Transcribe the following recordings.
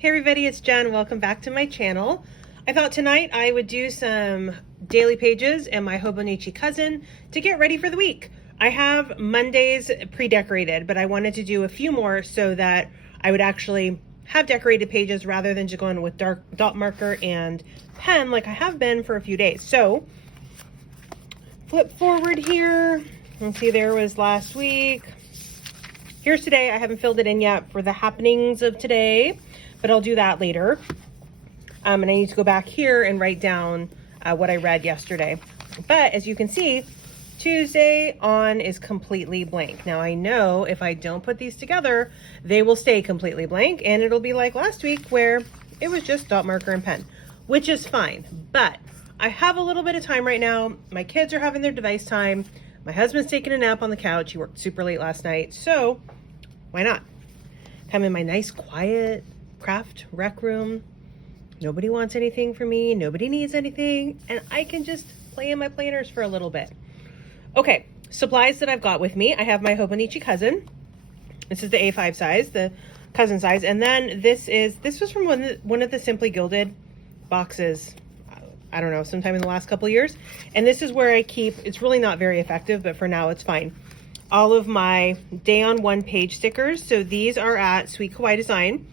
Hey everybody, it's Jen. Welcome back to my channel. I thought tonight I would do some daily pages and my Hobonichi cousin to get ready for the week. I have Mondays pre-decorated, but I wanted to do a few more so that I would actually have decorated pages rather than just going with dark dot marker and pen like I have been for a few days. So flip forward here. Let's see, there was last week. Here's today. I haven't filled it in yet for the happenings of today, but I'll do that later. And I need to go back here and write down what I read yesterday. But as you can see, Tuesday on is completely blank. Now I know if I don't put these together, they will stay completely blank and it'll be like last week where it was just dot marker and pen, which is fine. But I have a little bit of time right now. My kids are having their device time. My husband's taking a nap on the couch. He worked super late last night. So why not? Come in my nice, quiet craft rec room. Nobody wants anything from me. Nobody needs anything. And I can just play in my planners for a little bit. Okay, supplies that I've got with me. I have my Hobonichi cousin. This is the A5 size, the cousin size. And then this was from one of the Simply Gilded boxes. I don't know, sometime in the last couple of years. And this is where I keep, it's really not very effective, but for now it's fine, all of my day on one page stickers. So these are at Sweet Kawaii Design.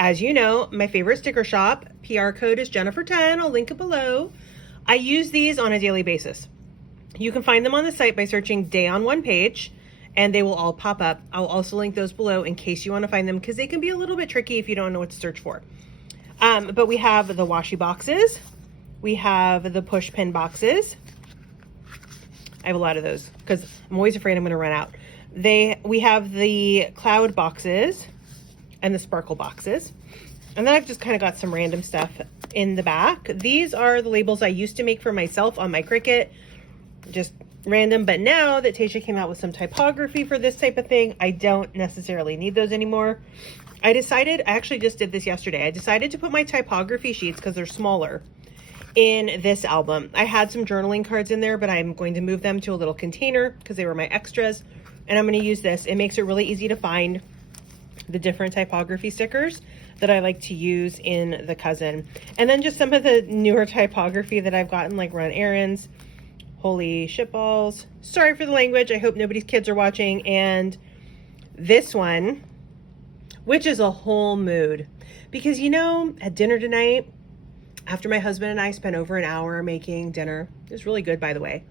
As you know, my favorite sticker shop. PR code is Jennifer10. I'll link it below. I use these on a daily basis. You can find them on the site by searching day on one page and they will all pop up. I'll also link those below in case you want to find them because they can be a little bit tricky if you don't know what to search for. But we have the washi boxes. We have the push pin boxes. I have a lot of those because I'm always afraid I'm going to run out. We have the cloud boxes and the sparkle boxes. And then I've just kind of got some random stuff in the back. These are the labels I used to make for myself on my Cricut. Just random, but now that Tasha came out with some typography for this type of thing, I don't necessarily need those anymore. I actually just did this yesterday. I decided to put my typography sheets, because they're smaller, in this album. I had some journaling cards in there, but I'm going to move them to a little container because they were my extras. And I'm going to use this. It makes it really easy to find the different typography stickers that I like to use in the cousin. And then just some of the newer typography that I've gotten, like run errands, holy shitballs. Sorry for the language. I hope nobody's kids are watching. And this one, which is a whole mood. Because, you know, at dinner tonight, after my husband and I spent over an hour making dinner, it was really good, by the way.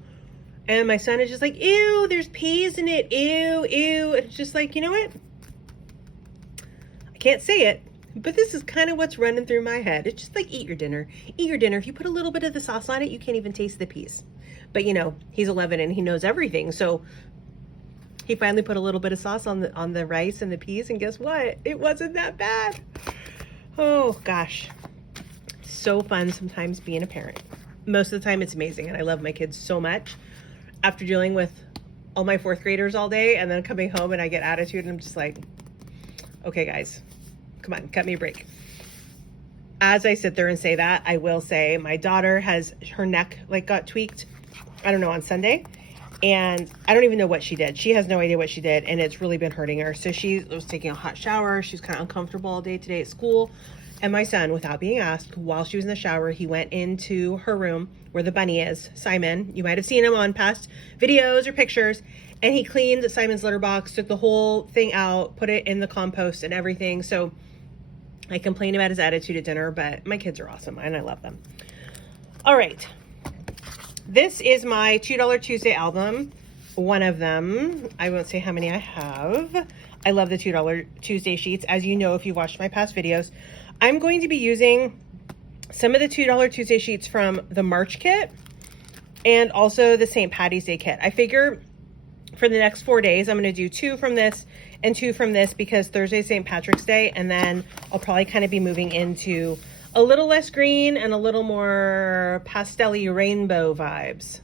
And my son is just like, ew, there's peas in it. Ew, ew. It's just like, you know what? I can't say it, but this is kind of what's running through my head. It's just like, eat your dinner. Eat your dinner. If you put a little bit of the sauce on it, you can't even taste the peas. But you know, he's 11 and he knows everything. So he finally put a little bit of sauce on the rice and the peas, and guess what? It wasn't that bad. Oh gosh. So fun sometimes being a parent. Most of the time it's amazing, and I love my kids so much. After dealing with all my fourth graders all day and then coming home and I get attitude and I'm just like, okay guys, come on, cut me a break. As I sit there and say that, I will say my daughter has her neck got tweaked, I don't know, on Sunday, and I don't even know what she did. She has no idea what she did, and it's really been hurting her. So she was taking a hot shower. She was kind of uncomfortable all day today at school. And my son, without being asked, while she was in the shower, he went into her room where the bunny is, Simon. You might have seen him on past videos or pictures. And he cleaned Simon's litter box, took the whole thing out, put it in the compost and everything. So I complained about his attitude at dinner, but my kids are awesome and I love them. All right. This is my $2 Tuesday album. One of them. I won't say how many I have. I love the $2 Tuesday sheets. As you know, if you watched my past videos, I'm going to be using some of the $2 Tuesday sheets from the March kit and also the St. Patty's Day kit. I figure for the next 4 days, I'm going to do 2 from this and 2 from this because Thursday is St. Patrick's Day, and then I'll probably kind of be moving into a little less green and a little more pastel-y rainbow vibes.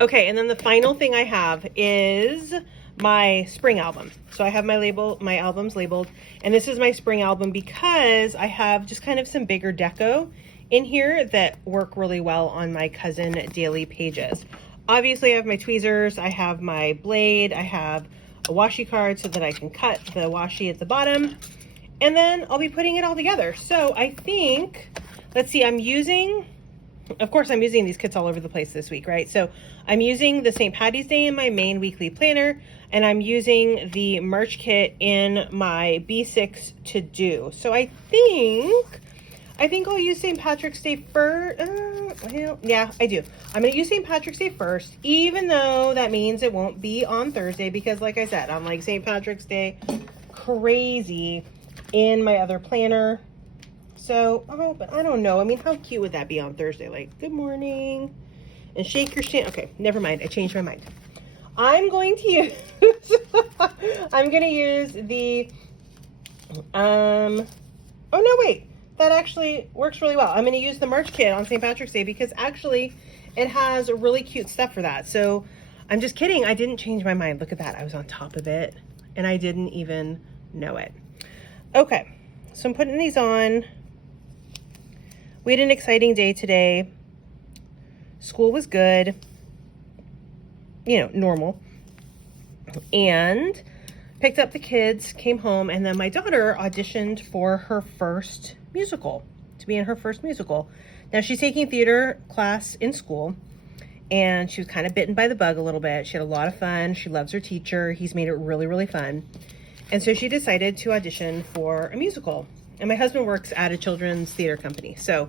Okay, and then the final thing I have is my spring album. So I have my albums labeled, and this is my spring album because I have just kind of some bigger deco in here that work really well on my cousin daily pages. Obviously I have my tweezers, I have my blade, I have a washi card so that I can cut the washi at the bottom, And then I'll be putting it all together. So I think, let's see, of course I'm using these kits all over the place this week, right? So I'm using the St. Patty's Day in my main weekly planner, and I'm using the March kit in my B6 to do. So I think I'll use St. Patrick's Day first. Well, yeah, I do. I'm going to use St. Patrick's Day first, even though that means it won't be on Thursday, because like I said, I'm like St. Patrick's Day crazy in my other planner. So, oh, but I don't know. I mean, how cute would that be on Thursday? Like, good morning, and shake your shin. Okay, never mind. I changed my mind. I'm going to use, the, oh no, wait. That actually works really well. I'm going to use the March kit on St. Patrick's Day because actually it has really cute stuff for that. So I'm just kidding. I didn't change my mind. Look at that. I was on top of it and I didn't even know it. Okay, so I'm putting these on. We had an exciting day today. School was good, you know, normal. And picked up the kids, came home, and then my daughter auditioned for her first musical, to be in her first musical. Now she's taking theater class in school, and she was kind of bitten by the bug a little bit. She had a lot of fun. She loves her teacher. He's made it really, really fun. And so she decided to audition for a musical. And my husband works at a children's theater company. So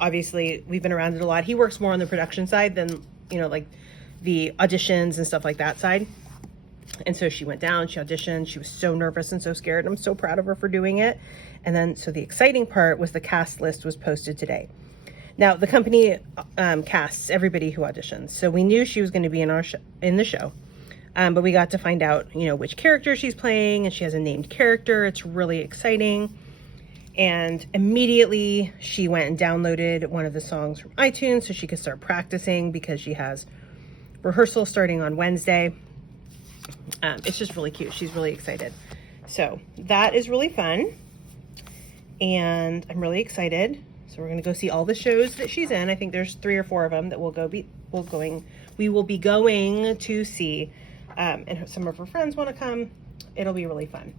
obviously we've been around it a lot. He works more on the production side than, you know, like the auditions and stuff like that side. And so she went down, she auditioned. She was so nervous and so scared. And I'm so proud of her for doing it. And then, so the exciting part was the cast list was posted today. Now the company casts everybody who auditions. So we knew she was going to be in the show. But we got to find out, you know, which character she's playing, and she has a named character. It's really exciting. And immediately she went and downloaded one of the songs from iTunes so she could start practicing because she has rehearsal starting on Wednesday. It's just really cute. She's really excited. So that is really fun. And I'm really excited. So we're going to go see all the shows that she's in. I think there's 3 or 4 of them that we will be going to see. And some of her friends want to come. It'll be really fun.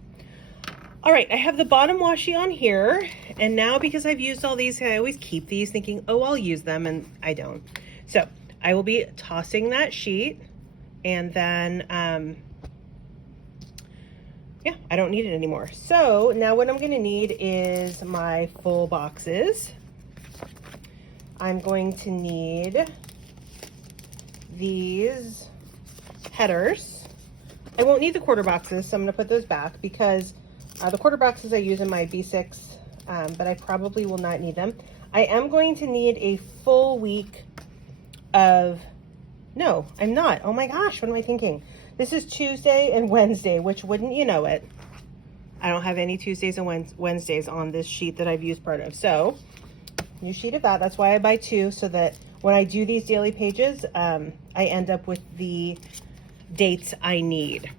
All right, I have the bottom washi on here. And now because I've used all these, I always keep these thinking, oh, I'll use them, and I don't. So I will be tossing that sheet, and then, yeah, I don't need it anymore. So now what I'm gonna need is my full boxes. I'm going to need these headers. I won't need the quarter boxes, so I'm gonna put those back because the quarter boxes I use in my B6, but I probably will not need them. I am going to need a full week of, no, I'm not. Oh my gosh, what am I thinking? This is Tuesday and Wednesday, which wouldn't you know it, I don't have any Tuesdays and Wednesdays on this sheet that I've used part of. So, new sheet of that. That's why I buy 2, so that when I do these daily pages, I end up with the dates I need.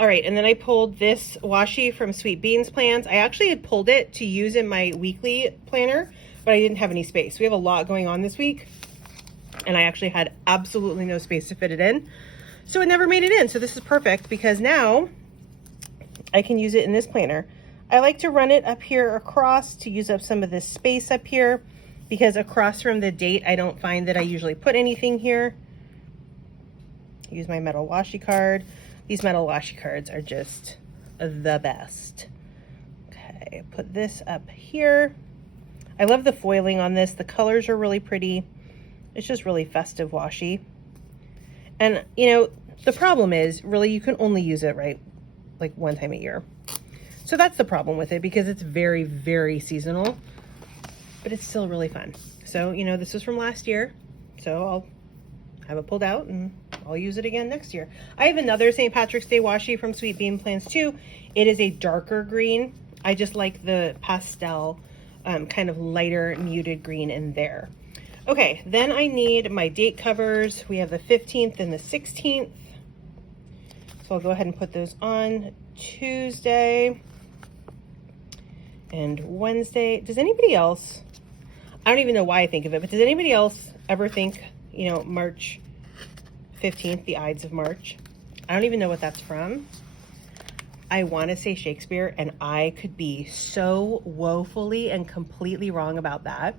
All right, and then I pulled this washi from Sweet Beans Plans. I actually had pulled it to use in my weekly planner, but I didn't have any space. We have a lot going on this week, and I actually had absolutely no space to fit it in. So it never made it in. So this is perfect because now I can use it in this planner. I like to run it up here across to use up some of this space up here, because across from the date, I don't find that I usually put anything here. Use my metal washi card. These metal washi cards are just the best. Okay, put this up here. I love the foiling on this. The colors are really pretty. It's just really festive washi. And, you know, the problem is, really, you can only use it, right, like 1 time a year. So that's the problem with it, because it's very, very seasonal, but it's still really fun. So, you know, this was from last year, so I'll have it pulled out and I'll use it again next year. I have another St. Patrick's Day washi from Sweet Bean Plans too. It is a darker green. I just like the pastel, kind of lighter muted green in there. Okay, then I need my date covers. We have the 15th and the 16th. So I'll go ahead and put those on Tuesday and Wednesday. Does anybody else, I don't even know why I think of it, but does anybody else ever think, you know, March 15th, the Ides of March? I don't even know what that's from. I want to say Shakespeare, and I could be so woefully and completely wrong about that.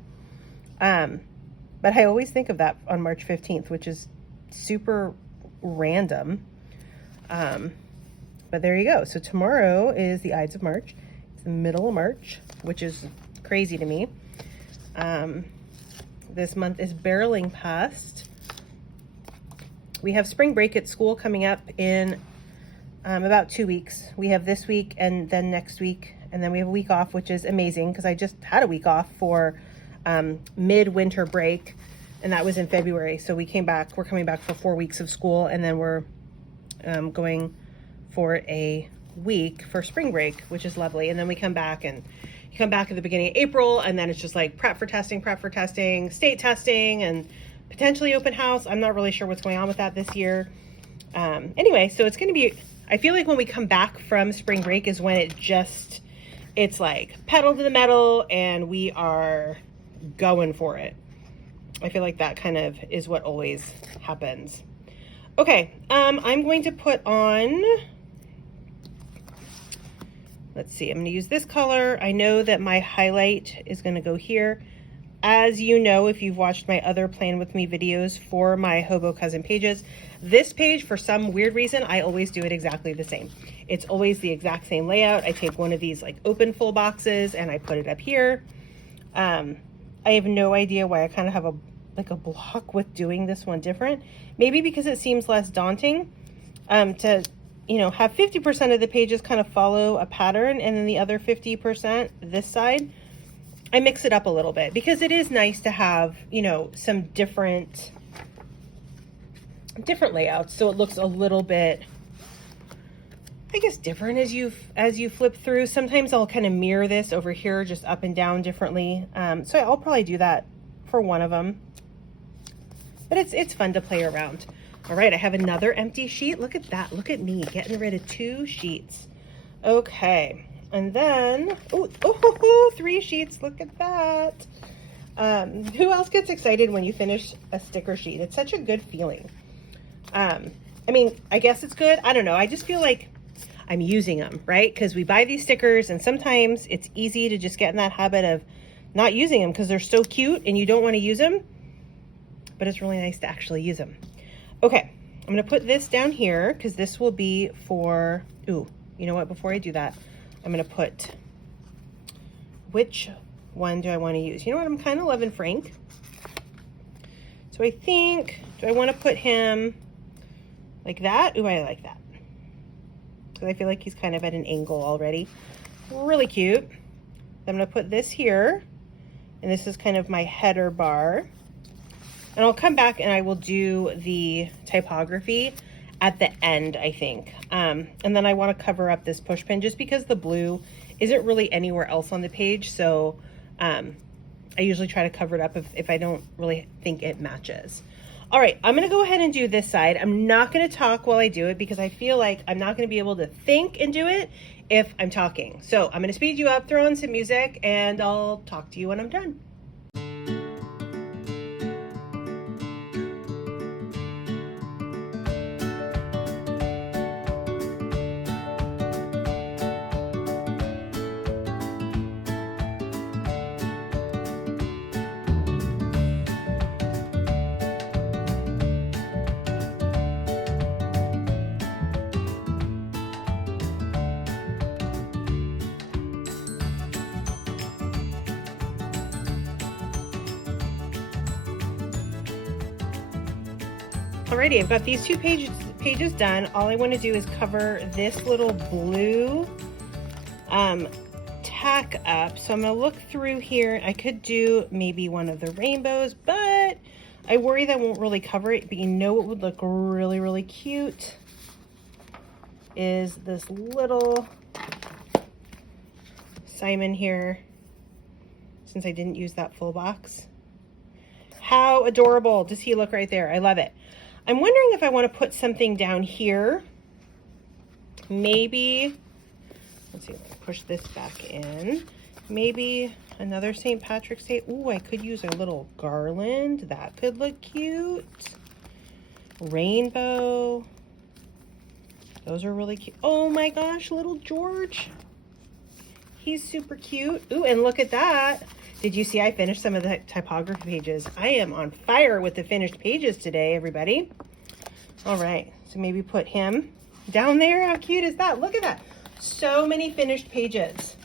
But I always think of that on March 15th, which is super random. But there you go. So tomorrow is the Ides of March. It's the middle of March, which is crazy to me. This month is barreling past. We have spring break at school coming up in about 2 weeks. We have this week and then next week, and then we have a week off, which is amazing because I just had a week off for mid-winter break, and that was in February. So we're coming back for 4 weeks of school, and then we're going for a week for spring break, which is lovely. And then we come back, and you come back at the beginning of April, and then it's just like prep for testing, state testing, and potentially open house. I'm not really sure what's going on with that this year. Anyway, so it's going to be, I feel like when we come back from spring break is when it's like pedal to the metal and we are going for it. I feel like that kind of is what always happens. Okay, I'm going to put on, let's see, I'm going to use this color. I know that my highlight is going to go here. As you know, if you've watched my other Plan With Me videos for my Hobo Cousin pages, this page, for some weird reason, I always do it exactly the same. It's always the exact same layout. I take one of these like open full boxes and I put it up here. I have no idea why I kind of have a block with doing this one different. Maybe because it seems less daunting to, have 50% of the pages kind of follow a pattern and then the other 50% this side. I mix it up a little bit because it is nice to have, some different layouts. So it looks a little bit, I guess, different as you flip through. Sometimes I'll kind of mirror this over here, just up and down differently. So I'll probably do that for one of them, but it's fun to play around. All right, I have another empty sheet. Look at that. Look at me getting rid of 2 sheets. Okay. And then, 3 sheets. Look at that. Who else gets excited when you finish a sticker sheet? It's such a good feeling. I mean, I guess it's good. I don't know. I just feel like I'm using them, right? Because we buy these stickers and sometimes it's easy to just get in that habit of not using them because they're so cute and you don't want to use them. But it's really nice to actually use them. Okay, I'm going to put this down here because this will be for, you know what? Before I do that, I'm going to put, which one do I want to use? You know what? I'm kind of loving Frank. So I think, do I want to put him like that? Ooh, I like that. Because I feel like he's kind of at an angle already. Really cute. I'm going to put this here. And this is kind of my header bar. And I'll come back and I will do the typography at the end, I think. And then I want to cover up this push pin just because the blue isn't really anywhere else on the page. So I usually try to cover it up if I don't really think it matches. All right, I'm going to go ahead and do this side. I'm not going to talk while I do it because I feel like I'm not going to be able to think and do it if I'm talking. So I'm going to speed you up, throw in some music, and I'll talk to you when I'm done. Alrighty, I've got these 2 pages done. All I want to do is cover this little blue tack up. So I'm going to look through here. I could do maybe one of the rainbows, but I worry that won't really cover it. But you know what would look really, really cute is this little Simon here, since I didn't use that full box. How adorable does he look right there? I love it. I'm wondering if I want to put something down here. Maybe, let's see, let's push this back in. Maybe another St. Patrick's Day. Ooh, I could use a little garland. That could look cute. Rainbow. Those are really cute. Oh my gosh, little George. He's super cute. Ooh, and look at that. Did you see I finished some of the typography pages? I am on fire with the finished pages today, everybody. All right, so maybe put him down there. How cute is that? Look at that. So many finished pages.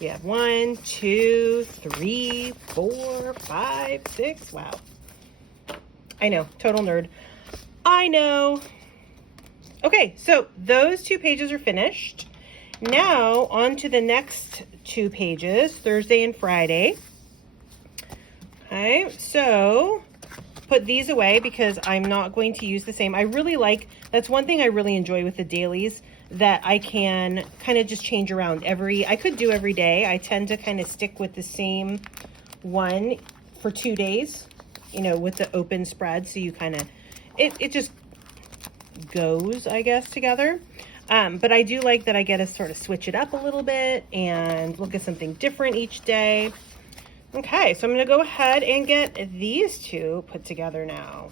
We have 1, 2, 3, 4, 5, 6. Wow. I know, total nerd. I know. Okay, so those 2 pages are finished. Now on to the next 2 pages, Thursday and Friday. Okay, so put these away because I'm not going to use the same. I really like, that's one thing I really enjoy with the dailies, that I can kind of just change around I could do every day. I tend to kind of stick with the same one for 2 days, you know, with the open spread. So you kind of, it just goes, I guess, together. But I do like that I get to sort of switch it up a little bit and look at something different each day. Okay, so I'm going to go ahead and get these 2 put together now.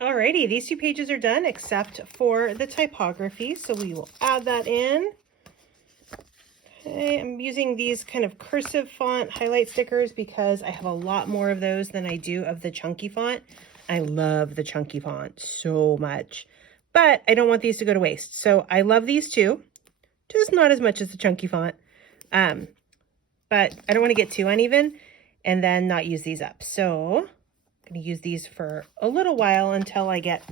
Alrighty, these 2 pages are done except for the typography, so we will add that in. Okay, I'm using these kind of cursive font highlight stickers because I have a lot more of those than I do of the chunky font. I love the chunky font so much, but I don't want these to go to waste. So I love these too, just not as much as the chunky font. But I don't want to get too uneven and then not use these up. So I'm going to use these for a little while until I get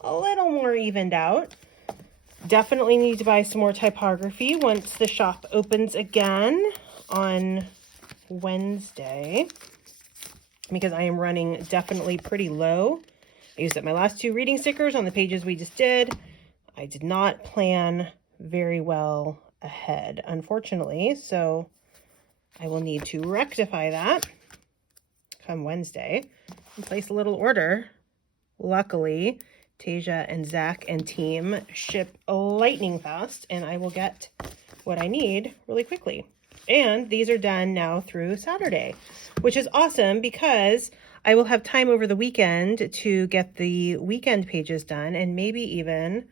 a little more evened out. Definitely need to buy some more typography once the shop opens again on Wednesday, because I am running definitely pretty low. I used up my last 2 reading stickers on the pages we just did. I did not plan very well ahead, unfortunately, so I will need to rectify that come Wednesday and place a little order. Luckily, Tasia and Zach and team ship lightning fast, and I will get what I need really quickly. And these are done now through Saturday, which is awesome because I will have time over the weekend to get the weekend pages done and maybe even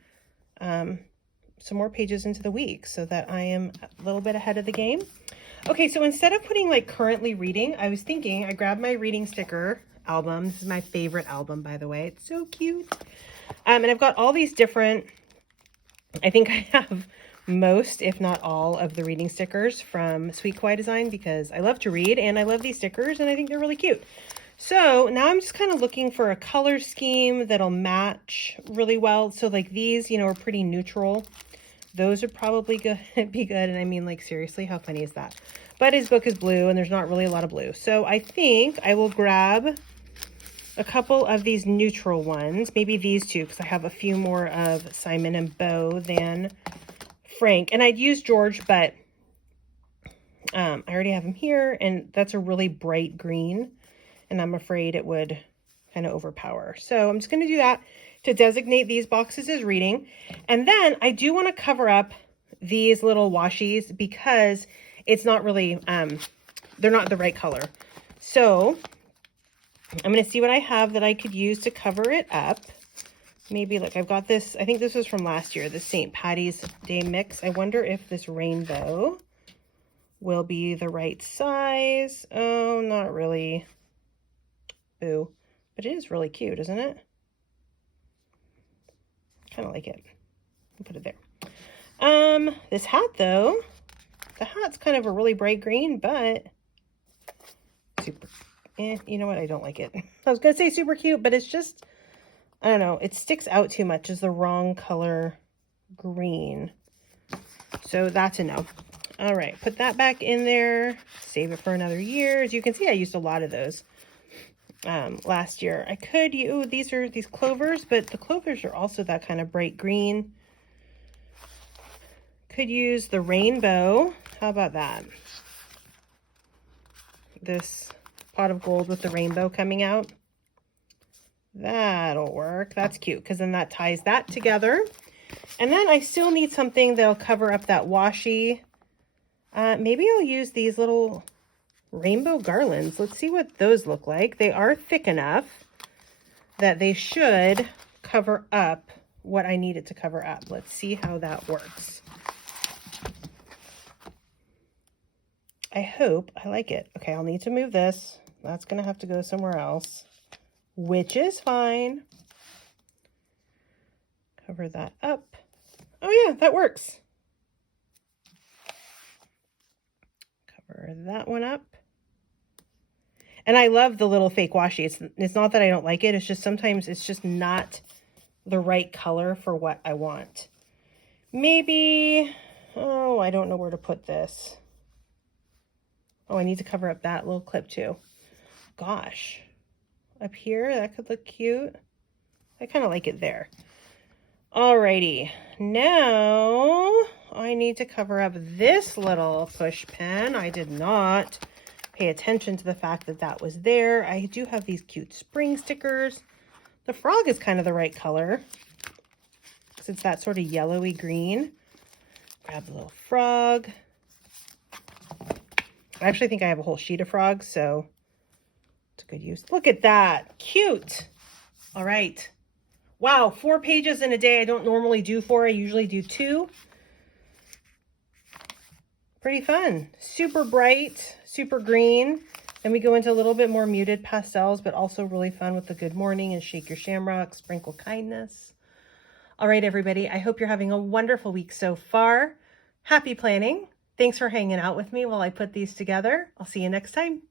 some more pages into the week so that I am a little bit ahead of the game. Okay, so instead of putting like currently reading, I was thinking I grabbed my reading sticker album. This is my favorite album, by the way. It's so cute. And I've got all these different, I think I have most, if not all, of the reading stickers from Sweet Kawaii Design because I love to read and I love these stickers and I think they're really cute. So now I'm just kind of looking for a color scheme that'll match really well. So like these, you know, are pretty neutral. Those would probably be good. And I mean, like, seriously, how funny is that? But his book is blue and there's not really a lot of blue. So I think I will grab a couple of these neutral ones, maybe these 2, because I have a few more of Simon and Bo than Frank. And I'd use George, but I already have him here, and that's a really bright green, and I'm afraid it would kind of overpower. So I'm just going to do that to designate these boxes as reading. And then I do want to cover up these little washies because it's not really, they're not the right color. So I'm going to see what I have that I could use to cover it up. Maybe, like, I've got this, I think this was from last year, the St. Patty's Day mix. I wonder if this rainbow will be the right size. Oh, not really. Boo. But it is really cute, isn't it? Kind of like it. I'll put it there. This hat though, the hat's kind of a really bright green, but super, you know what? I don't like it. I was gonna say super cute, but it's just, I don't know. It sticks out too much as the wrong color green. So that's a no. All right, put that back in there. Save it for another year. As you can see, I used a lot of those last year. I could use, these are these clovers, but the clovers are also that kind of bright green. Could use the rainbow. How about that? This pot of gold with the rainbow coming out. That'll work. That's cute because then that ties that together. And then I still need something that'll cover up that washi. Maybe I'll use these little rainbow garlands. Let's see what those look like. They are thick enough that they should cover up what I need it to cover up. Let's see how that works. I hope I like it. Okay, I'll need to move this. That's going to have to go somewhere else, which is fine. Cover that up. Oh yeah, that works. Cover that one up. And I love the little fake washi. It's not that I don't like it. It's just sometimes it's just not the right color for what I want. Maybe, oh, I don't know where to put this. Oh, I need to cover up that little clip too. Gosh, up here, that could look cute. I kind of like it there. Alrighty, now I need to cover up this little push pin. I did not pay attention to the fact that that was there. I do have these cute spring stickers. The frog is kind of the right color because it's that sort of yellowy green. Grab the little frog. I actually think I have a whole sheet of frogs, so it's a good use. Look at that. Cute. All right. Wow, 4 pages in a day. I don't normally do 4. I usually do 2. Pretty fun. Super bright, super green. And we go into a little bit more muted pastels, but also really fun with the good morning and shake your shamrock, sprinkle kindness. All right, everybody. I hope you're having a wonderful week so far. Happy planning. Thanks for hanging out with me while I put these together. I'll see you next time.